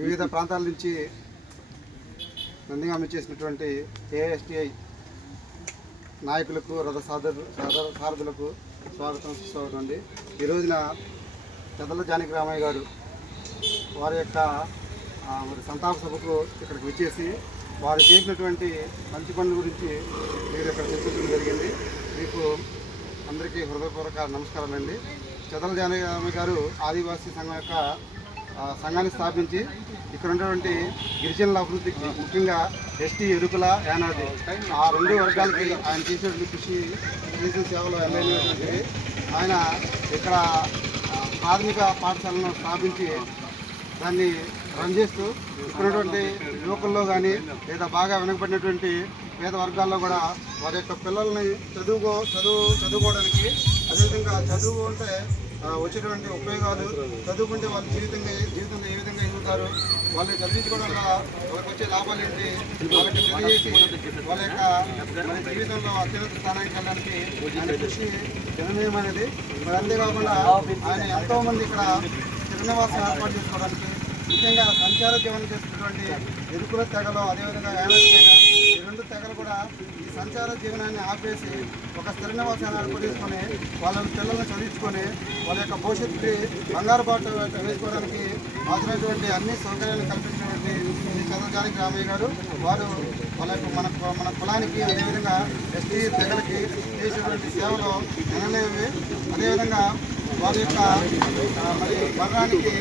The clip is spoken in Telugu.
వివిధ ప్రాంతాల నుంచి నందిగామ చేసినటువంటి ఏఎస్టీఐ నాయకులకు రథ సారథులకు స్వాగతం సుస్వాగతం అండి. ఈ రోజున చెదల జానకి రామయ్య గారు వారి యొక్క సంతాప సభకు ఇక్కడికి వచ్చేసి వారు చేసినటువంటి మంచి పనుల గురించి మీరు ఇక్కడ చర్చించడం జరిగింది. మీకు అందరికీ హృదయపూర్వక నమస్కారాలండి. చెదల జానకి రామయ్య గారు ఆదివాసీ సంఘం యొక్క సంఘాన్ని స్థాపించి ఇక్కడ ఉన్నటువంటి గిరిజనుల అభివృద్ధికి, ముఖ్యంగా ఎస్టీ, ఎరుకుల, యానాది ఆ రెండు వర్గాలకి ఆయన చేసినటువంటి కృషి, చేసిన సేవలు ఎల్లైనటువంటి ఆయన ఇక్కడ ప్రాథమిక పాఠశాలను స్థాపించి దాన్ని రన్ చేస్తూ ఇక్కడటువంటి యువకుల్లో కానీ లేదా బాగా వెనకబడినటువంటి పేద వర్గాల్లో కూడా వారి యొక్క పిల్లల్ని చదువుకోవడానికి, అదేవిధంగా చదువు అంటే వచ్చేటువంటి ఉపయోగాలు, చదువుకుంటే వాళ్ళ జీవితంలో ఏ విధంగా ఎదుగుతారు, వాళ్ళని చదివించుకోవడం వల్ల వాళ్ళకి వచ్చే లాభాలు ఏంటి, వాళ్ళకి తెలియజేసి వాళ్ళ యొక్క మన జీవితంలో అత్యున్నత స్థానానికి వెళ్ళడానికి ఆయన కృషి జననీయం అనేది. మరి అంతేకాకుండా ఆయన ఎంతోమంది ఇక్కడ శ్రీనివాసం ఏర్పాటు చేసుకోవడానికి, ముఖ్యంగా సంచార జీవనం చేస్తున్నటువంటి ఎరుకుల తెగలు, అదేవిధంగా యానది తెగ, ఈ రెండు తెగలు కూడా ఈ సంచార జీవనాన్ని ఆపేసి ఒక స్థిర నివాసాన్ని ఏర్పాటు చేసుకొని వాళ్ళ పిల్లల్ని చదివించుకొని వాళ్ళ యొక్క భవిష్యత్తుకి బంగారు బాట వేసుకోవడానికి అవసరమైనటువంటి అన్ని సౌకర్యాలు కల్పించినటువంటి ఈ చెదల జానకి రామయ్య గారు వారు వాళ్ళ యొక్క మన కులానికి, అదేవిధంగా ఎస్టీ తెగలకి చేసినటువంటి సేవలు వినలేవి. అదేవిధంగా వారి యొక్క మరి మరణానికి